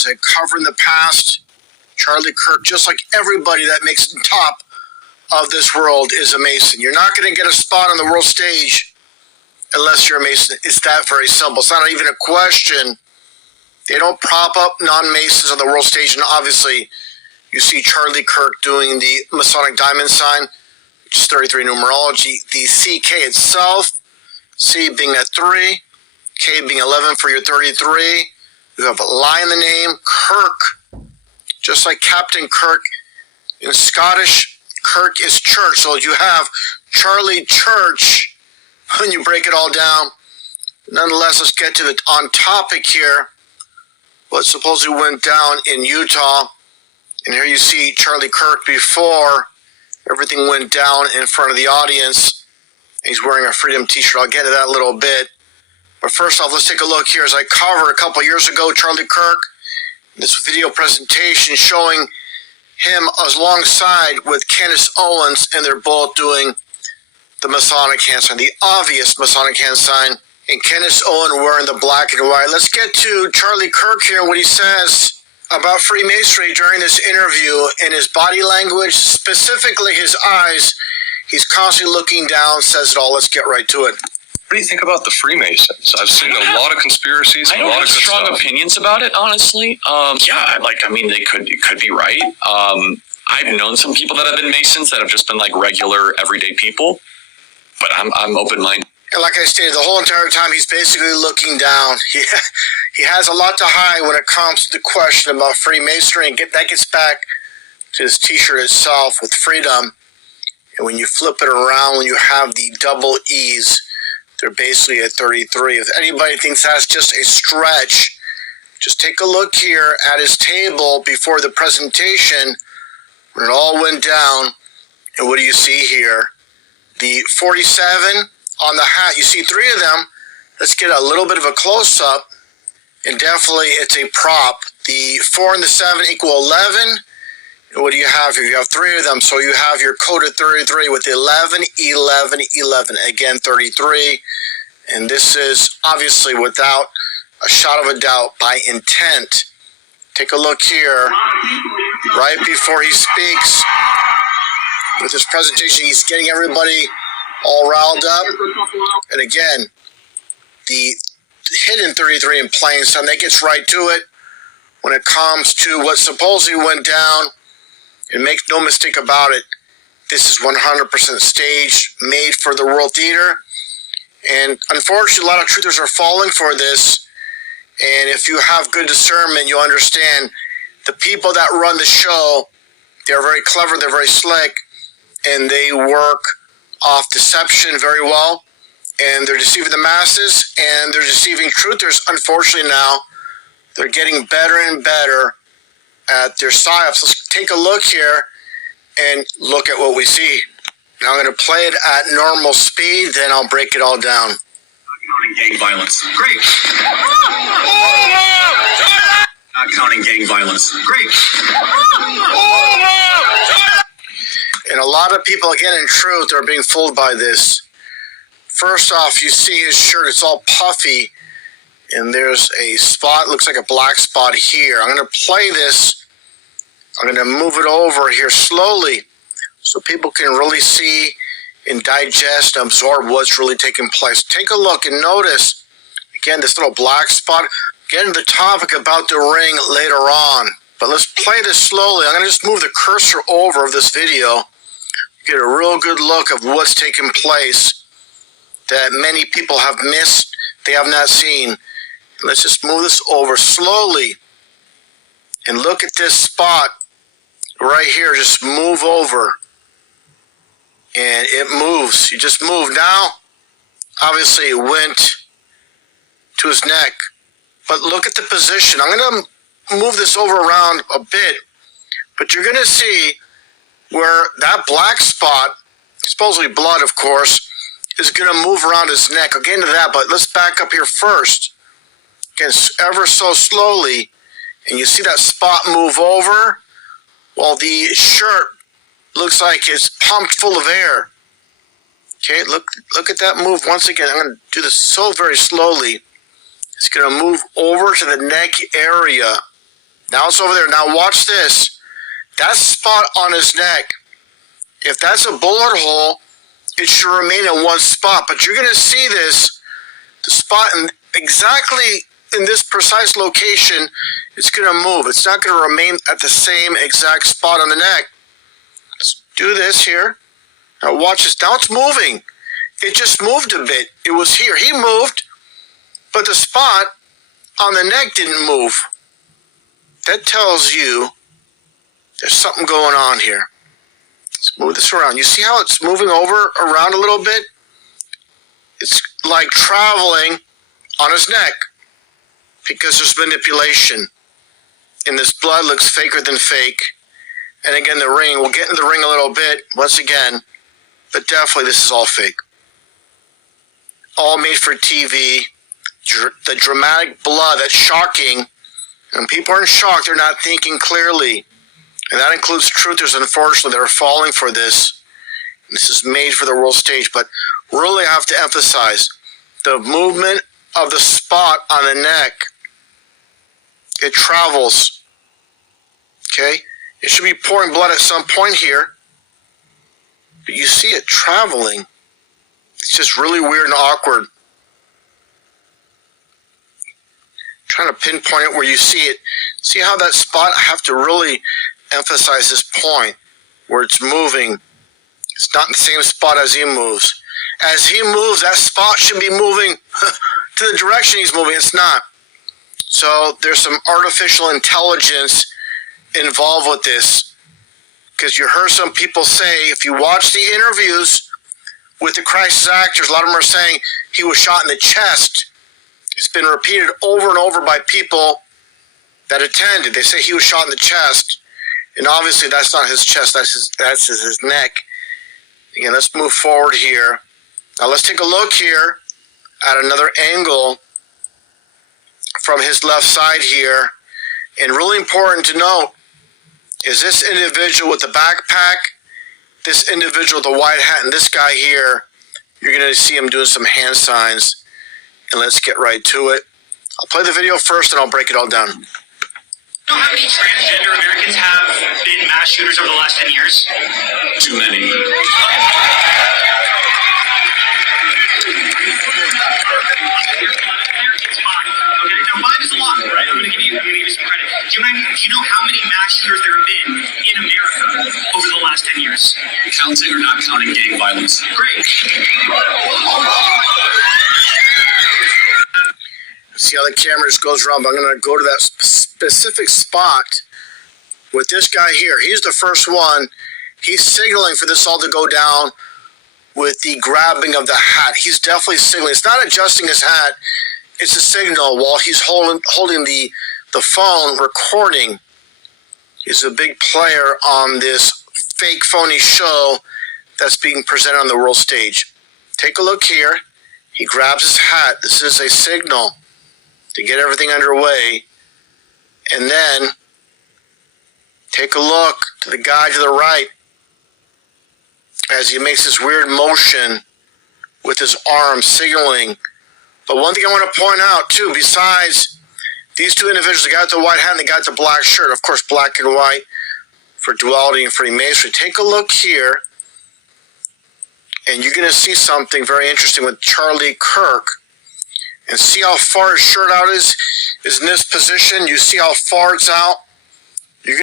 as I covered in the past, Charlie Kirk, just like everybody that makes the top of this world, is a Mason. You're not going to get a spot on the world stage unless you're a Mason. It's that very simple. It's not even a question. They don't prop up non-Masons on the world stage, and obviously you see Charlie Kirk doing the Masonic diamond sign, which is 33 numerology. The CK itself, C being at 3, K being 11 for your 33. You have a lie in the name, Kirk, just like Captain Kirk. In Scottish, Kirk is church, so you have Charlie Church when you break it all down. Nonetheless, let's get to the on topic here. What supposedly went down in Utah. And here you see Charlie Kirk before everything went down in front of the audience. He's wearing a Freedom t-shirt. I'll get to that in a little bit. But first off, let's take a look here. As I covered a couple years ago, Charlie Kirk, this video presentation showing him alongside with Candace Owens, and they're both doing the Masonic hand sign, the obvious Masonic hand sign, and Candace Owens wearing the black and white. Let's get to Charlie Kirk here, what he says about Freemasonry during this interview, in his body language, specifically his eyes. He's constantly looking down, says it all. Let's get right to it. What do you think about the Freemasons? I've seen a lot of conspiracies. I don't have strong opinions about it, honestly. They could be right. I've known some people that have been Masons that have just been like regular, everyday people. But I'm open-minded. And like I stated, the whole entire time he's basically looking down. He has a lot to hide when it comes to the question about Freemasonry, and that gets back to his t-shirt itself with freedom. And when you flip it around, when you have the double E's, they're basically at 33. If anybody thinks that's just a stretch, just take a look here at his table before the presentation when it all went down. And what do you see here? The 47 on the hat. You see 3 of them. Let's get a little bit of a close-up. And definitely it's a prop. The 4 and the 7 equal 11. And what do you have here? You have 3 of them. So you have your coded 33 with 11, 11, 11. Again, 33. And this is obviously without a shot of a doubt by intent. Take a look here. Right before he speaks with his presentation, he's getting everybody all riled up. And again, the hidden 33 in plain sun, that gets right to it when it comes to what supposedly went down. And make no mistake about it, this is 100% staged, made for the World Theater. And unfortunately, a lot of truthers are falling for this. And if you have good discernment, you'll understand the people that run the show, they're very clever, they're very slick, and they work off deception very well. And they're deceiving the masses, and they're deceiving truthers. Unfortunately now, they're getting better and better at their psyops. Let's take a look here and look at what we see. Now I'm going to play it at normal speed, then I'll break it all down. Not counting gang violence. Great. Not counting gang violence. Great. And a lot of people, again, in truth, are being fooled by this. First off, you see his shirt, it's all puffy, and there's a spot, looks like a black spot here. I'm going to play this. I'm going to move it over here slowly so people can really see and digest and absorb what's really taking place. Take a look and notice, again, this little black spot. Get into the topic about the ring later on. But let's play this slowly. I'm going to just move the cursor over of this video. Get a real good look of what's taking place that many people have missed, they have not seen. Let's just move this over slowly and look at this spot right here. Just move over and it moves. You just move. Now, obviously it went to his neck, but look at the position. I'm going to move this over around a bit, but you're going to see where that black spot, supposedly blood, of course, is going to move around his neck. I'll get into that, but let's back up here first. Again, ever so slowly, and you see that spot move over? Well, the shirt looks like it's pumped full of air. Okay, look at that move once again. I'm going to do this so very slowly. It's going to move over to the neck area. Now it's over there. Now watch this. That spot on his neck, if that's a bullet hole, it should remain in one spot. But you're going to see this, the spot exactly in this precise location, it's going to move. It's not going to remain at the same exact spot on the neck. Let's do this here. Now watch this. Now it's moving. It just moved a bit. It was here. He moved, but the spot on the neck didn't move. That tells you there's something going on here. Let's move this around. You see how it's moving around a little bit? It's like traveling on his neck because there's manipulation. And this blood looks faker than fake. And again, the ring, we'll get into the ring a little bit once again, but definitely this is all fake. All made for TV. The dramatic blood, that's shocking. When people are in shock, they're not thinking clearly. And that includes truthers, unfortunately, that are falling for this. This is made for the world stage. But really I have to emphasize the movement of the spot on the neck. It travels. Okay? It should be pouring blood at some point here. But you see it traveling. It's just really weird and awkward. Trying to pinpoint it where you see it. See how that spot, I have to really emphasize this point where it's moving. It's not in the same spot as he moves. As he moves, that spot should be moving to the direction he's moving. It's not. So there's some artificial intelligence involved with this. Because you heard some people say, if you watch the interviews with the crisis actors, a lot of them are saying he was shot in the chest. It's been repeated over and over by people that attended. They say he was shot in the chest. And obviously that's not his chest, that's his neck. Again, let's move forward here. Now let's take a look here at another angle from his left side here. And really important to note is this individual with the backpack, this individual with the white hat, and this guy here, you're going to see him doing some hand signs. And let's get right to it. I'll play the video first and I'll break it all down. You know how many transgender Americans have been mass shooters over the last 10 years? Too many. It's 5. Okay, now 5 is a lot, right? I'm gonna give you some credit. Do you know how many mass shooters there have been in America over the last 10 years? Counting or not counting gang violence? Great. See how the camera just goes around, but I'm going to go to that specific spot with this guy here. He's the first one. He's signaling for this all to go down with the grabbing of the hat. He's definitely signaling. It's not adjusting his hat. It's a signal while he's holding the phone recording. He's a big player on this fake phony show that's being presented on the world stage. Take a look here. He grabs his hat. This is a signal to get everything underway. And then take a look to the guy to the right as he makes this weird motion with his arm signaling. But one thing I want to point out too, besides these two individuals, the guy with the white hat and the guy with the black shirt, of course black and white for duality and Freemasonry. Take a look here and you're going to see something very interesting with Charlie Kirk. And see how far his shirt out is in this position. You see how far it's out.